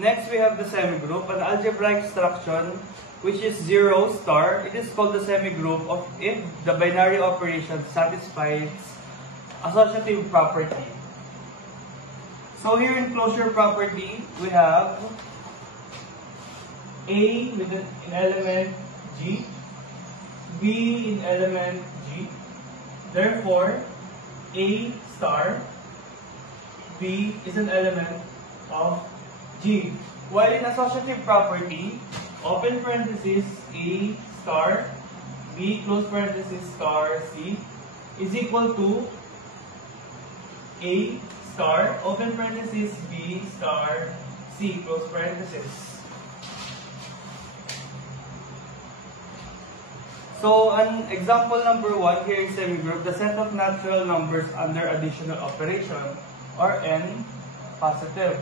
Next, we have the semigroup, an algebraic instruction which is 0 star. It is called the semigroup of if the binary operation satisfies associative property. So here in closure property, we have A with an element G, B in element G. Therefore, A star B is an element of G. While in associative property, open parenthesis A star B close parenthesis star C is equal to A star open parenthesis B star C close parenthesis. So, an example number 1 here in semigroup, the set of natural numbers under additional operation, or n positive.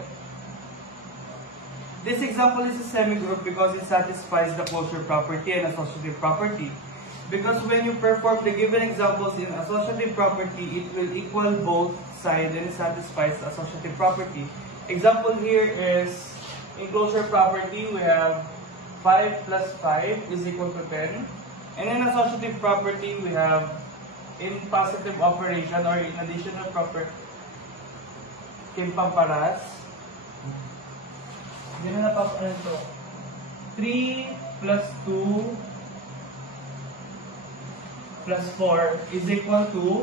This example is a semigroup because it satisfies the closure property and associative property. Because when you perform the given examples in associative property, it will equal both sides and it satisfies the associative property. Example here is, in closure property, we have 5 plus 5 is equal to 10. And in associative property, we have in positive operation or in additional property, kimpamparas. Hindi na napapalan ito. 3 plus 2 plus 4 is equal to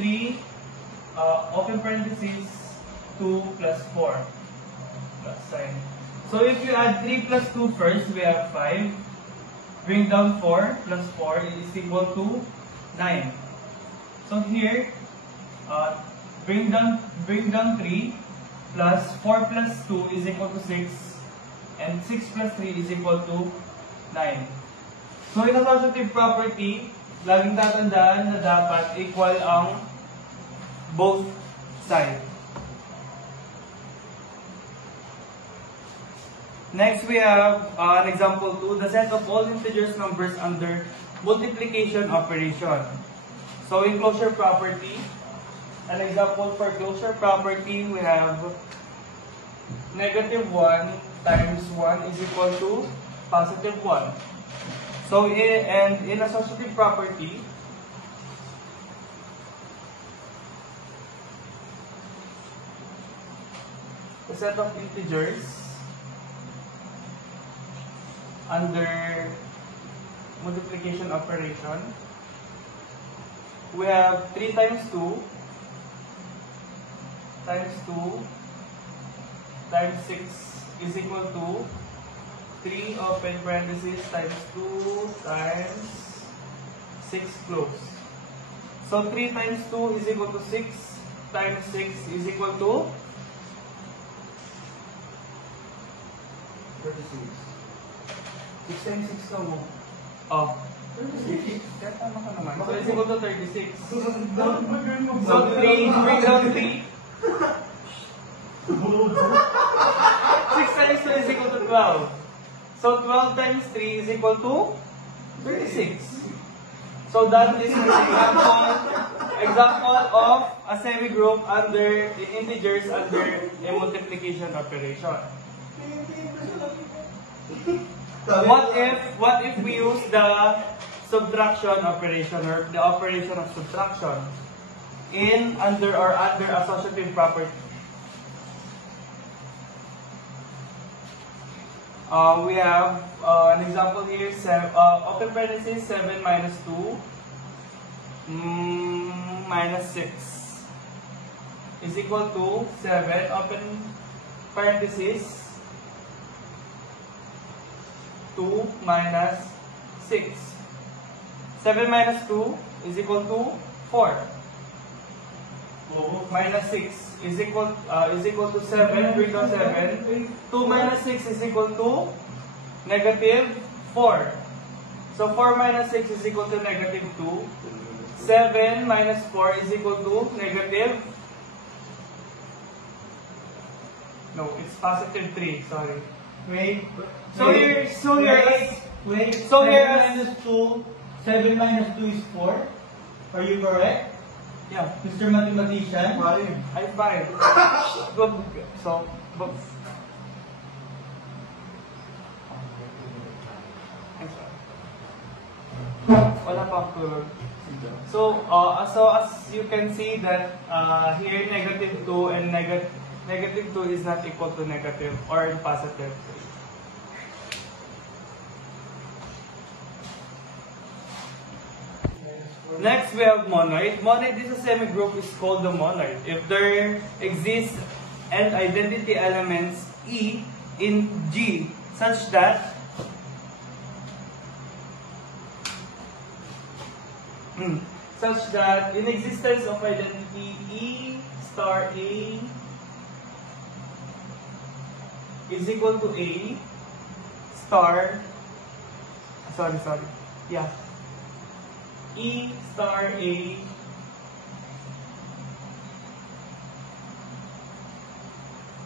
3, open parenthesis, 2 plus 4. Plus sign. So if you add 3 plus 2 first, we have 5. Bring down 4 plus 4 is equal to 9. So here, bring down 3 plus 4 plus 2 is equal to 6, and 6 plus 3 is equal to 9. So in associative property, laging tatandaan na dapat equal ang both sides. Next, we have an example 2, the set of all integers numbers under multiplication operation. So in closure property, an example for closure property, we have negative 1 times 1 is equal to positive 1. So in associative property, the set of integers under multiplication operation, we have 3 times 2 times 2 times 6 is equal to 3 open parenthesis times 2 times 6 close. So 3 times 2 is equal to 6 times 6 is equal to 36. 6 times 6 ka mo. Oh. 36. Kaya tama ka naman. So it's equal to 36. So 3, bring down 3. 6 times 2 is equal to 12. So 12 times 3 is equal to 36. So that is an example of a semigroup under integers under a multiplication operation. What if we use the subtraction operation or the operation of subtraction under associative property? We have an example here, open parenthesis 7 minus 2 minus 6 is equal to 7 open parenthesis 2 minus 6. 7 minus 2 is equal to 4. Minus 6 is equal to 7. Bring down 7. 2 minus 6 is equal to negative 4. So 4 minus 6 is equal to negative 2. 7 minus 4 is equal to negative. No, it's positive 3. Sorry. Wait. So here, minus 2, 7 minus 2 is 4. Are you correct? Yeah. Mr. Mathematician? I'm fine. So, wala pa ako. So as you can see that here negative 2 and negative 2 is not equal to negative or positive 3. Next we have monoid. Monoid is a semigroup is called the monoid if there exists an identity elements E in G such that in existence of identity E star A is equal to A star E star A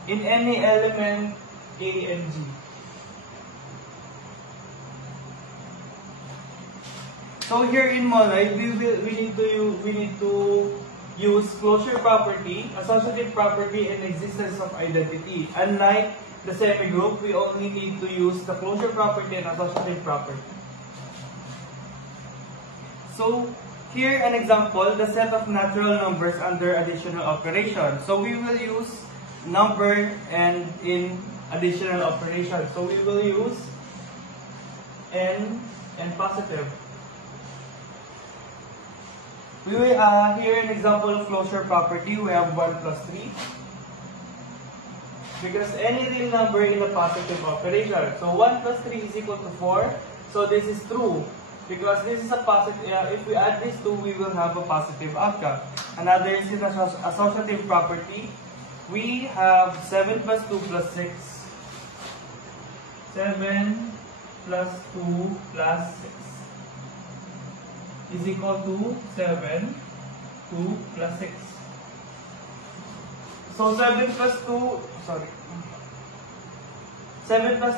in any element A and G. So here in monoid, we need to use closure property, associative property, and existence of identity. Unlike the semigroup, we only need to use the closure property and associative property. So here an example, the set of natural numbers under additional operation. So we will use number and in additional operation. So we will use n and positive. We will here an example of closure property. We have 1 plus 3 because any real number in a positive operation. So 1 plus 3 is equal to 4. So this is true because this is a positive. If we add these two, we will have a positive outcome. Another is in associative property. We have 7 plus 2 plus 6. 7 plus 2 plus 6 is equal to 7, 2 plus 6. So 7 plus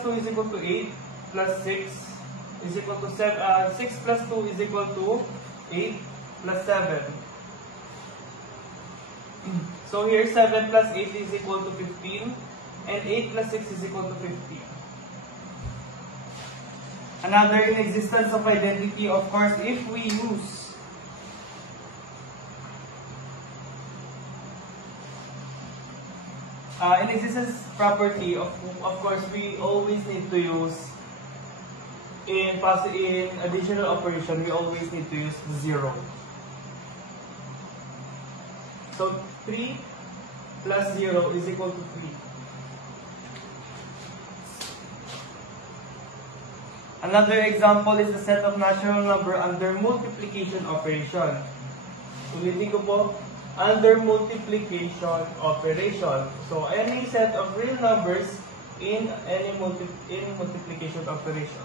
2 is equal to 8 plus 6 is equal to 7. 6 plus 2 is equal to 8 plus 7. So here 7 plus 8 is equal to 15 and 8 plus 6 is equal to 15. Another in existence of identity, of course, if we use in existence property, of course, we always need to use in additional operation, we always need to use 0. So 3 plus 0 is equal to 3. Another example is the set of natural number under multiplication operation. Ulitin ko po, under multiplication operation. So any set of real numbers in multiplication operation.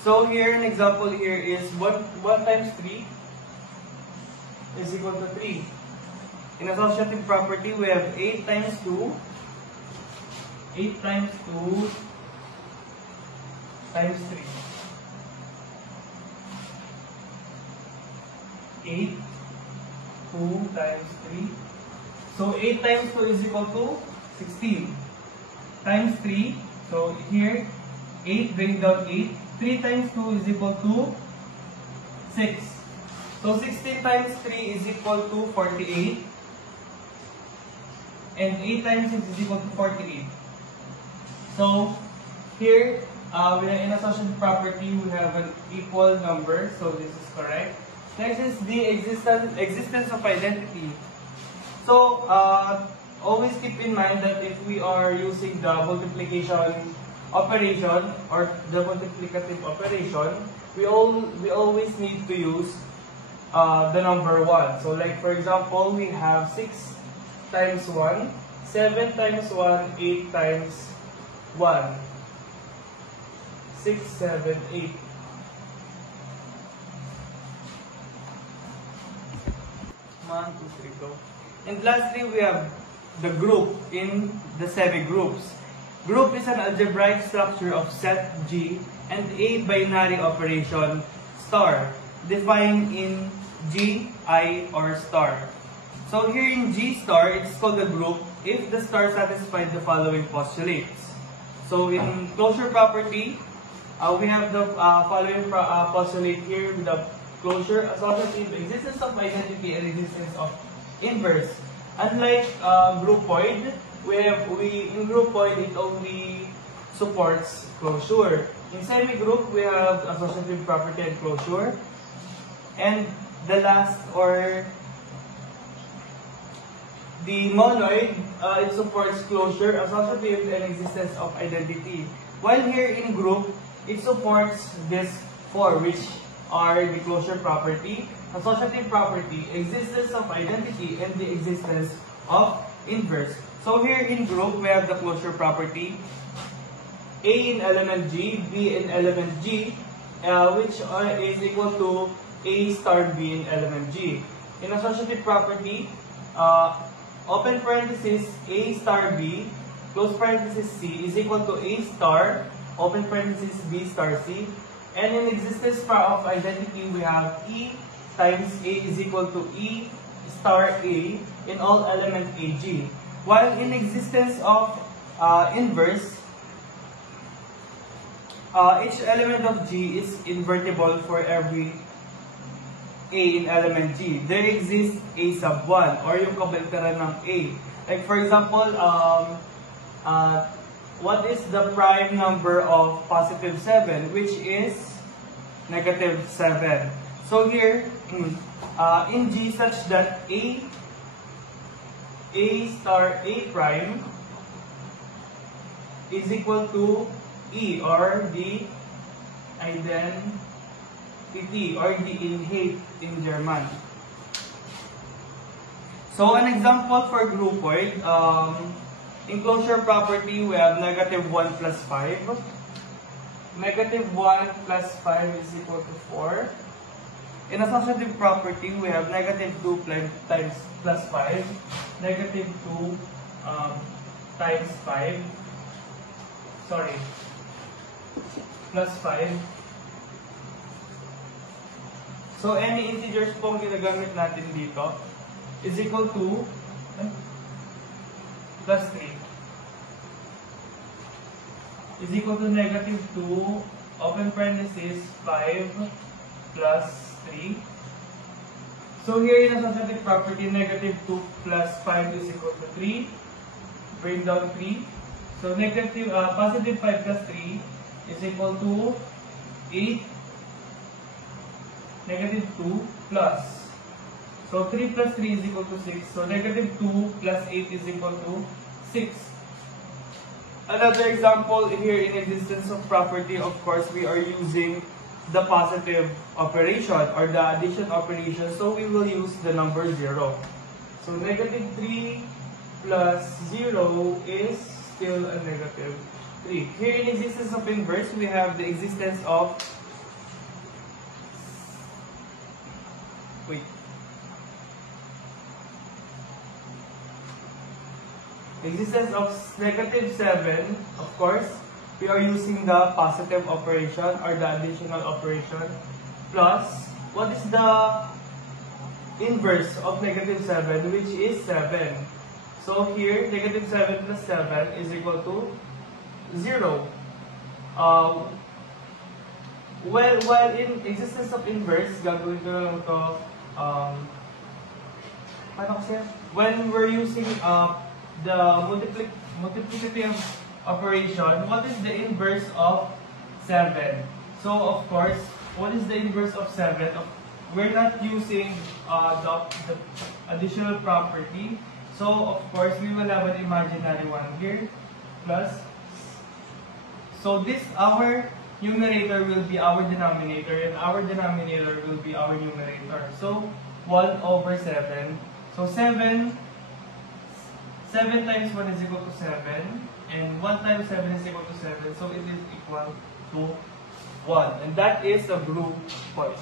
So here an example here is 1 times 3 is equal to 3. In associative property, we have 8 times 2. 8 times 2 times 3. 8, 2 times 3. So 8 times 2 is equal to 16. Times 3. So here, 8 bring down 8. 3 times 2 is equal to 6. So 16 times 3 is equal to 48. And 8 times 6 is equal to 48. So here, in associative property, we have an equal number. So this is correct. Next is the existence of identity. So always keep in mind that if we are using the multiplication operation or the multiplicative operation, we always need to use the number 1. So like for example, we have 6 times 1, 7 times 1, 8 times 1. 6, 7, 8. One, two, three, go. And lastly, we have the group in the semigroups. Group is an algebraic structure of set G and a binary operation star defined in G, I, or star. So here in G star, it's called a group if the star satisfies the following postulates. So in closure property, we have the following postulate here: the closure, associative, existence of identity, and existence of inverse. Unlike groupoid, in groupoid it only supports closure. In semi-group, we have associative property and closure. And the last, or the monoid, it supports closure, associative, and existence of identity. While here in group, it supports this four, which are the closure property, associative property, existence of identity, and the existence of inverse. So here in group, we have the closure property, A in element G, B in element G, which is equal to A star B in element G. In associative property, open parenthesis A star B, close parenthesis C is equal to A star, open parenthesis B star C. And in existence of identity, we have E times A is equal to E star A in all element AG. While in existence of inverse, each element of G is invertible for every A in element G. There exists A sub 1 or yung kabaliktaran ng A. Like for example, what is the prime number of positive 7, which is negative 7. So here, in G such that A star A prime is equal to E, or the identity, or the Einheit in German. So an example for groupoid, in closure property, we have negative 1 plus 5. Negative 1 plus 5 is equal to 4. In associative property, we have negative 2 times plus 5. Negative 2 times 5. Sorry. Plus 5. So any integers pong ginagamit natin dito is equal to plus 3. Is equal to negative 2, open parenthesis, 5 plus 3. So here in associative property, negative 2 plus 5 is equal to 3. Bring down 3. So negative, positive 5 plus 3 is equal to 8. Negative 2 plus. So 3 plus 3 is equal to 6. So negative 2 plus 8 is equal to 6. Another example here in existence of property, of course, we are using the positive operation or the addition operation. So we will use the number 0. So negative 3 plus 0 is still a negative 3. Here in existence of inverse, we have the existence of existence of negative 7, of course, we are using the positive operation or the additional operation, plus, what is the inverse of negative 7, which is 7. So here, negative 7 plus 7 is equal to 0. While in existence of inverse, gagawin ko lang ito, when we're using the multiplicative operation, what is the inverse of 7? So of course, what is the inverse of 7? We're not using the additional property. So of course, we will have an imaginary one here, plus. So this, our numerator will be our denominator, and our denominator will be our numerator. So 1 over 7. So 7 times 1 is equal to 7, and 1 times 7 is equal to 7, so it is equal to 1. And that is a group point.